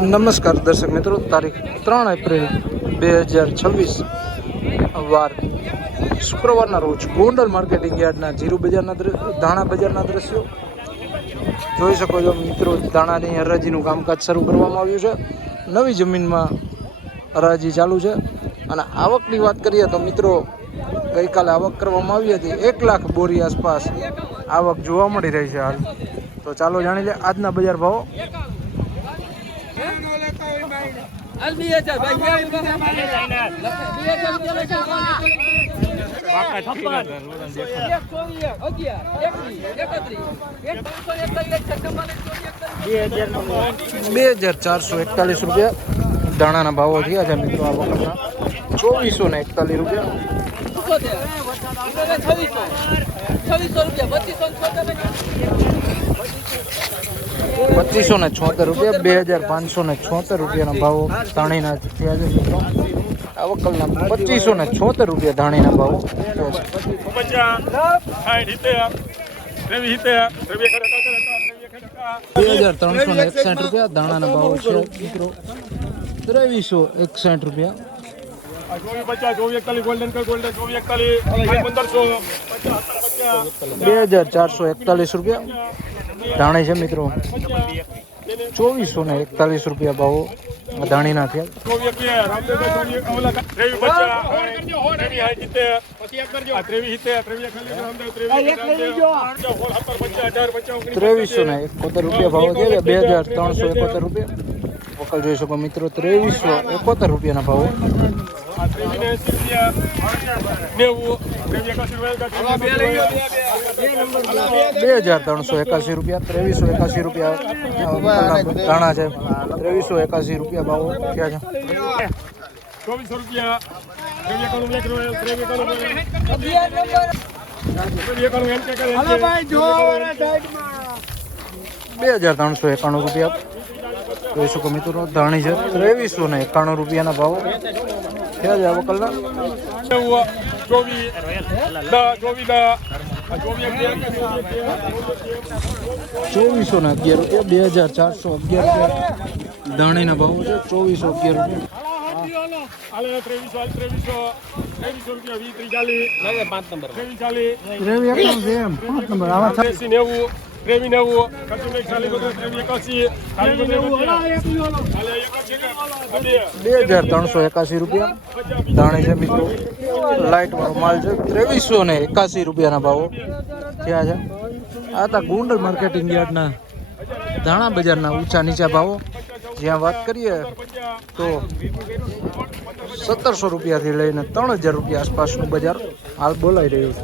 નમસ્કાર દર્શક મિત્રો, તારીખ 3 એપ્રિલ 2026 વાર શુક્રવારના રોજ ગોંડલ માર્કેટિંગ યાર્ડના જીરુ બજારના ધાણા બજારના દ્રશ્યો જોઈ શકો છો મિત્રો. ધાણાની હરાજીનું કામકાજ શરૂ કરવામાં આવ્યું છે. નવી જમીનમાં હરાજી ચાલુ છે. અને આવકની વાત કરીએ તો મિત્રો, ગઈકાલે આવક કરવામાં આવી હતી 1 લાખ બોરી આસપાસ આવક જોવા મળી રહી છે હાલ. તો ચાલો જાણી લે આજના બજાર ભાવો. ₹2,441 દાણાના ભાવો થયા છે મિત્રો. આ વખતના ₹2,441. ₹2,576, ₹2,576 ભાવો ધાણીના થયા છે મિત્રો. આ વખતના ₹2,576 ધાણીના ભાવો થયા છે. ₹2,361 દાણાના ભાવો છે મિત્રો. ₹2,361. ₹2,441 ધાણી છે મિત્રો. ₹2,441 ભાવો ધાણીના થયા. ₹2,371 ભાવો થયા. ₹2,371 વકલ જોઈ શકો મિત્રો. ₹2,371 ના ભાવો. ₹2,381 દાણા છે. ₹2,381 ભાવો થયા છે. ₹2,391 જોઈ શકો મિત્રો. ધાણી છે. ₹2,391 ના ભાવો થયા છે આ વકલના. ₹2,411 ધાણીના ભાવો છે. ₹2,411. ₹2,381 ધાણી છે મિત્રો. લાઇટ વાળો માલ છે. ₹2,381 ના ભાવો થયા છે. આ હતા ગોંડલ માર્કેટિંગ યાર્ડના ધાણા બજારના ઊંચા નીચા ભાવો. જ્યાં વાત કરીએ તો ₹1,700 થી લઈને ₹3,000 આસપાસનું બજાર હાલ બોલાઈ રહ્યું છે.